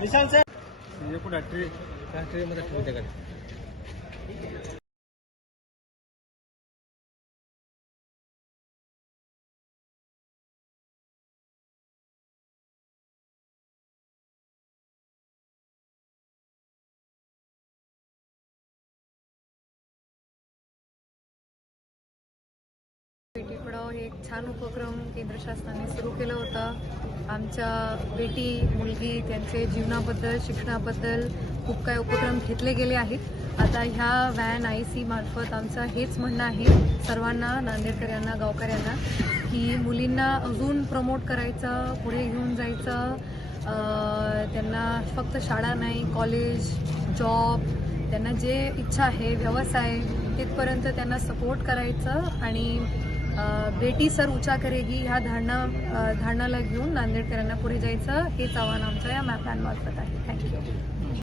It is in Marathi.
विशाल सर. कुठं ट्रे ट्रेमध्ये ठेवते का बेटी पढाओ हे एक छान उपक्रम केंद्र शासनाने सुरू केलं होतं. आमच्या बेटी मुलगी त्यांचे जीवनाबद्दल शिक्षणाबद्दल खूप काही उपक्रम घेतले गेले आहेत. आता ह्या व्हॅन आय सी मार्फत आमचं हेच म्हणणं आहे सर्वांना नांदेडकरांना गावकऱ्यांना की मुलींना अजून प्रमोट करायचं पुढे घेऊन जायचं. त्यांना फक्त शाळा नाही कॉलेज जॉब त्यांना जे इच्छा आहे व्यवसाय तिथपर्यंत त्यांना सपोर्ट करायचं आणि बेटी सर उचा करेगी ह्या धारणा धारणाला घेऊन नांदेडकरांना पुढे जायचं हेच आव्हान आमचं या मॅपॅनमार्फत आहे. थँक्यू